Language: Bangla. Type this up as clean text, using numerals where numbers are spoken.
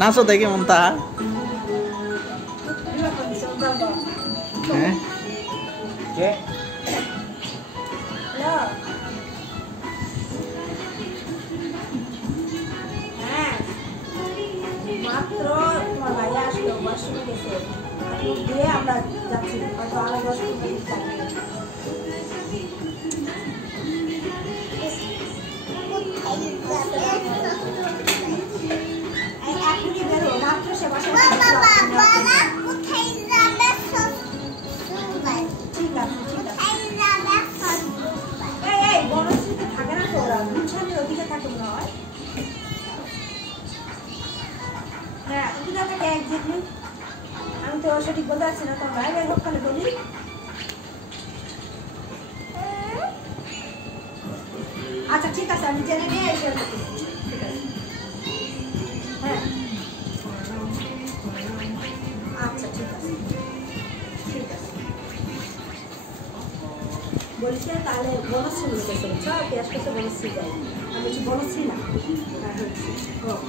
নাচো দেখি মমতা। হ্যাঁ মাত্র তোমার ভাই আসলো ওয়াশরুমে গেছে দিয়ে আমরা যাচ্ছি হয়তো আরো 10 মিনিট লাগবে। এখনই বেরো মাত্র সে বাসায় ঠিক আছে ঠিক আছে এই বনশ্রীতে থাকে না তো ওরা গুছানোর ওদিকে থাকে মনে হয়। হ্যাঁ ওদিকে থাকে একজ্যাক্টলি আমি তো সঠিক বলতে পারছি না তোমার ভাই হোক তাহলে বলি। আচ্ছা ঠিক আছে আমি জেনে নিয়ে এসে ঠিক আছে হ্যাঁ আচ্ছা ঠিক আছে ঠিক আছে বলছি তাহলে বনশ্রী বলেছে বুঝছো পেঁয়াজ পেঁচে বনশ্রী যাই আমি বলছি বনশ্রী না হ্যাঁ